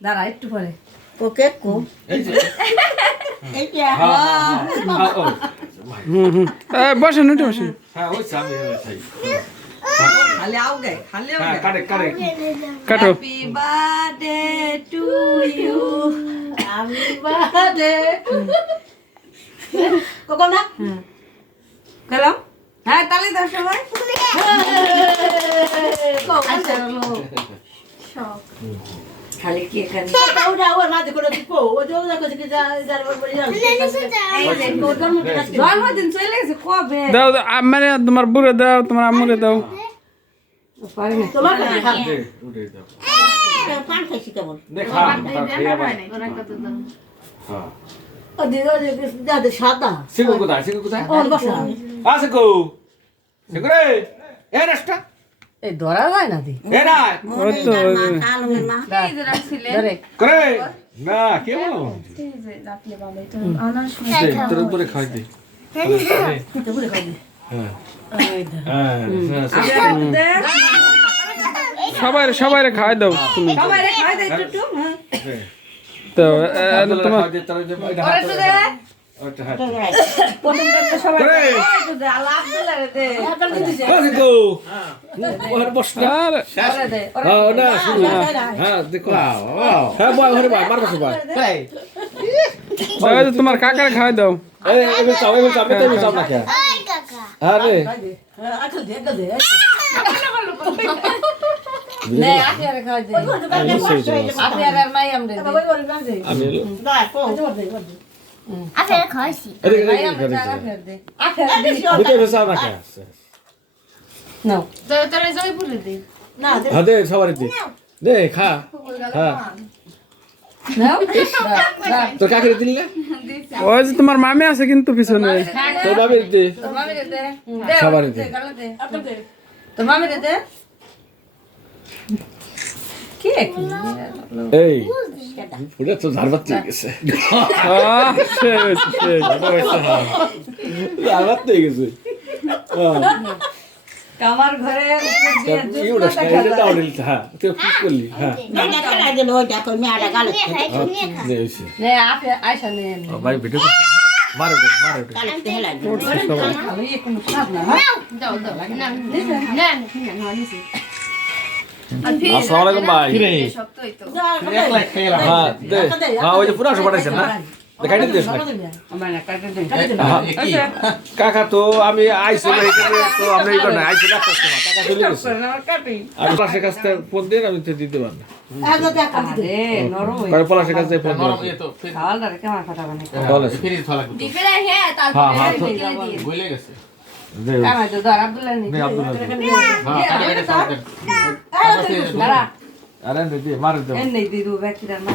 দাঁড়া একটু পরে। ওকে কো। এই যে। এই যে ও হুম হুম। বসেন উঠে বসেন। হ্যাঁ হ্যাঁ কাটে কোকো না গেলাম হ্যাঁ তালি দাও সবাই। আচ্ছা খালি কে খালি ওটা ওর মাঝে করে দিকো ও যে ওটা করে কি যা যা বড় বড় জন্মদিন চলে গেছে কবে? দাও দাও, আমারে তোমার বুড়ে দাও তোমার আম্মুরে দাও। পারি না। তোমার কাছে খাবে দে উঠে দাও পান খাইছি কেমন? দে খা খা খেয়ে আবার। ও দিদা যে সাদা। কোথায় কোথায়? সিগু এ রাস্তা। এই ধরা যায় না। দি করে। কে বলো? তোর উপরে খাই দে। হ্যাঁ। হ্যাঁ। হ্যাঁ দে সবাই সবাই খাই দাও তুমি। হ্যাঁ। তো তোমার হ্যাঁ হ্যাঁ তোমার কাকার খাই দাও। আরে আচ্ছা দে দে দে নে আখিয়ারে খাই দে আখিয়ারে আর মাই আমরে দে ওই ওই না দে দা কো দে দে মাই আমরে আর আখিয়ারে দে দে না নাও দে হ্যাঁ দে দে দে খা হ্যাঁ তোর কাকে দিলি না ওই যে তোমার মামি আছে কিন্তু পিছনে তোর বাবির দে তোর দে দে দে। দে তোর মামি দে কি এই পুরো তো ঝাড়বাত হয়ে গেছে। ঝাড়বাত হয়ে গেছে হ্যাঁ কামার ঘরে না দেখা এটা যায়। দাও হ্যাঁ না নে নে নে আসসালামু আলাইকুম ভাই। হ্যাঁ হ্যাঁ ওই যে পুরা পাঠাইছেন না? দেখাই দিস না আমার না কাটে দে কাকা তো আমি আইসি তো আমরা এই করে আইসি না কাকা চলে গেছে। আমার কাটে কাছ থেকে ফোন দিয়ে আমি তো দিতে পারব না। আগে দেখা দিতে আরে নরম হয়ে হ্যাঁ হ্যাঁ আব্দুল্লাহ আরে দে মার দে এনে দিদু ব্যক্তিরা না